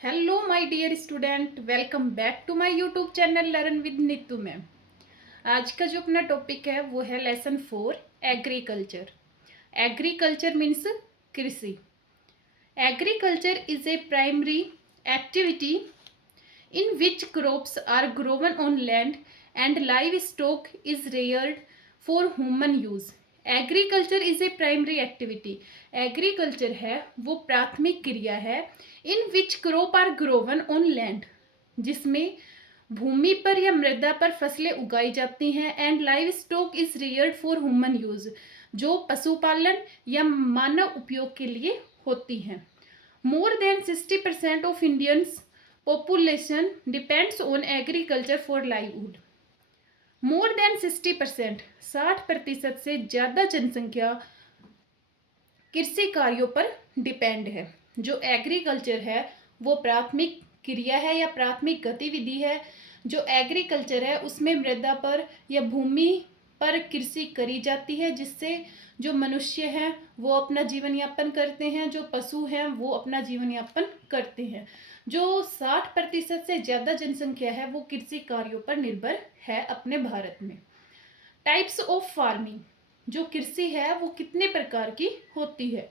Hello my dear student, welcome back to my YouTube channel learn with Neetu ma'am. आज का जो अपना topic है वो है लेसन 4 एग्रीकल्चर। एग्रीकल्चर मीन्स कृषि। Agriculture is a primary activity in which crops are grown on land and livestock is reared for human use. Agriculture is a primary activity. Agriculture है वो प्राथमिक क्रिया है in which crop are grown on land, जिसमें भूमि पर या मृदा पर फसलें उगाई जाती हैं। And live stock is Rudyard for human use, जो पशुपालन या मानव उपयोग के लिए होती हैं। More than 60% of Indians population depends on agriculture for livelihood. More than 60%, 60% से ज़्यादा जनसंख्या कृषि कार्यों पर डिपेंड है। जो एग्रीकल्चर है वो प्राथमिक क्रिया है या प्राथमिक गतिविधि है। जो एग्रीकल्चर है उसमें मृदा पर या भूमि पर कृषि करी जाती है, जिससे जो मनुष्य हैं वो अपना जीवन यापन करते हैं, जो पशु हैं वो अपना जीवन यापन करते हैं। जो 60% से ज़्यादा जनसंख्या है वो कृषि कार्यों पर निर्भर है अपने भारत में। टाइप्स ऑफ फार्मिंग, जो कृषि है वो कितने प्रकार की होती है।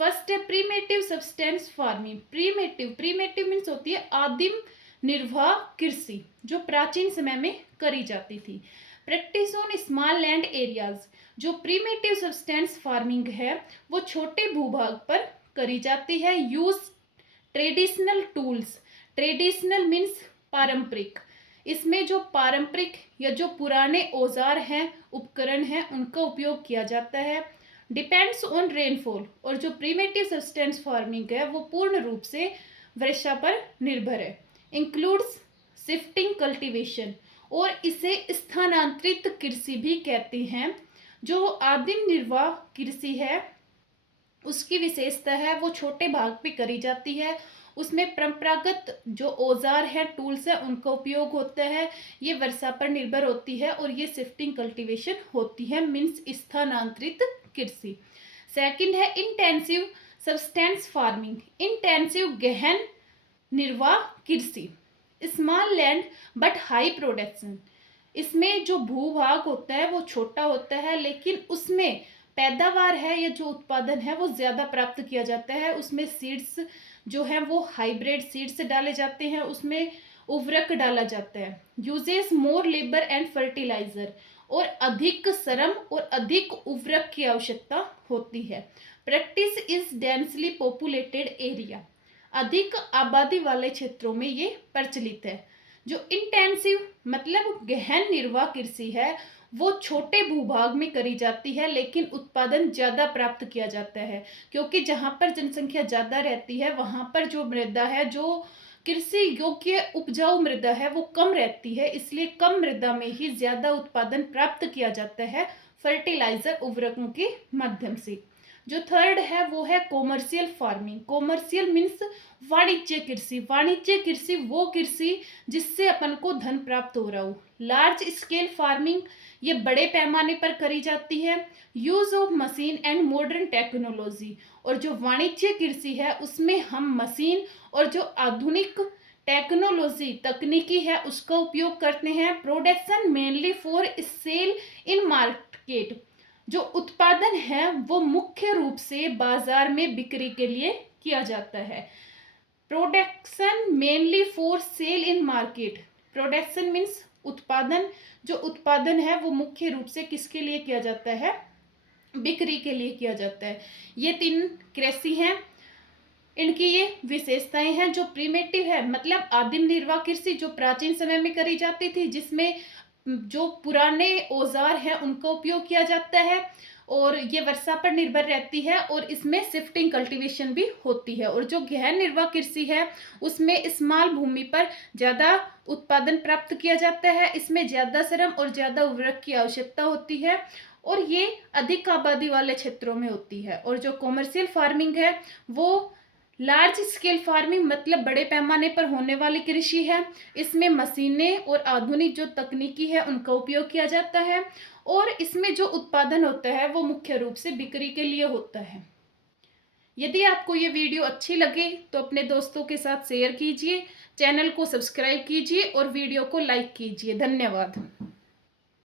फर्स्ट है primitive substance farming. Primitive means होती है आदिम निर्वाह कृषि, जो प्राचीन समय में करी जाती थी। Practice on small land areas, जो प्रीमेटिव सब्सटेंस फार्मिंग है वो छोटे भूभाग पर करी जाती है। Use traditional tools, traditional means पारंपरिक, इसमें जो पारंपरिक या जो पुराने औजार हैं, उपकरण हैं, उनका उपयोग किया जाता है। डिपेंड्स ऑन रेनफॉल, और जो प्रीमेटिव सब्सटेंस फार्मिंग है वो पूर्ण रूप से वर्षा पर निर्भर है। इंक्लूड्स शिफ्टिंग कल्टीवेशन, और इसे स्थानांतरित कृषि भी कहते हैं। जो आदिम निर्वाह कृषि है उसकी विशेषता है वो छोटे भाग पे करी जाती है। उसमें परंपरागत जो औजार हैं, टूल्स हैं, उनका उपयोग होता है। ये वर्षा पर निर्भर होती है और ये शिफ्टिंग कल्टीवेशन होती है, मीन्स स्थानांतरित कृषि। सेकंड है इंटेंसिव सब्सटेंस फार्मिंग। इंटेंसिव गहन निर्वाह कृषि, small land but high production. इसमें जो भूभाग होता है वो छोटा होता है, लेकिन उसमें पैदावार है या जो उत्पादन है वो ज़्यादा प्राप्त किया जाता है। उसमें सीड्स जो हैं वो हाइब्रिड सीड्स डाले जाते हैं, उसमें उर्वरक डाला जाता है। Uses more labour and fertiliser, और अधिक श्रम और अधिक उर्वरक की आवश्यकता होती है। Practice is densely populated area, अधिक आबादी वाले क्षेत्रों में ये प्रचलित है। जो इंटेंसिव मतलब गहन निर्वाह कृषि है वो छोटे भूभाग में करी जाती है, लेकिन उत्पादन ज़्यादा प्राप्त किया जाता है, क्योंकि जहाँ पर जनसंख्या ज़्यादा रहती है वहाँ पर जो मृदा है, जो कृषि योग्य उपजाऊ मृदा है वो कम रहती है, इसलिए कम मृदा में ही ज़्यादा उत्पादन प्राप्त किया जाता है फर्टिलाइजर उर्वरकों के माध्यम से। जो थर्ड है वो है कॉमर्शियल फार्मिंग। कॉमर्शियल मीन्स वाणिज्य कृषि। वाणिज्य कृषि वो कृषि जिससे अपन को धन प्राप्त हो रहा हो। लार्ज स्केल फार्मिंग, ये बड़े पैमाने पर करी जाती है। Use of machine and modern technology, और जो वाणिज्य कृषि है उसमें हम मशीन और जो आधुनिक टेक्नोलॉजी तकनीकी है उसका उपयोग करते हैं। Production mainly for sale in market, जो उत्पादन है वो मुख्य रूप से बाजार में बिक्री के लिए किया जाता है। Production mainly for sale in market, production means उत्पादन, जो उत्पादन है वो मुख्य रूप से किसके लिए किया जाता है, बिक्री के लिए किया जाता है। ये 3 कृषि हैं, इनकी ये विशेषताएं हैं। जो प्रीमेटिव है मतलब आदिम निर्वाह कृषि, जो प्राचीन समय में करी जाती थी, जिसमें जो पुराने औजार हैं उनका उपयोग किया जाता है, और ये वर्षा पर निर्भर रहती है, और इसमें शिफ्टिंग कल्टीवेशन भी होती है। और जो गहन निर्वाह कृषि है उसमें स्मॉल भूमि पर ज़्यादा उत्पादन प्राप्त किया जाता है, इसमें ज़्यादा श्रम और ज़्यादा उर्वरक की आवश्यकता होती है, और ये अधिक आबादी वाले क्षेत्रों में होती है। और जो कॉमर्शियल फार्मिंग है वो लार्ज स्केल फार्मिंग मतलब बड़े पैमाने पर होने वाली कृषि है। इसमें मशीनें और आधुनिक जो तकनीकी है उनका उपयोग किया जाता है, और इसमें जो उत्पादन होता है वो मुख्य रूप से बिक्री के लिए होता है। यदि आपको ये वीडियो अच्छी लगे तो अपने दोस्तों के साथ शेयर कीजिए, चैनल को सब्सक्राइब कीजिए और वीडियो को लाइक कीजिए। धन्यवाद।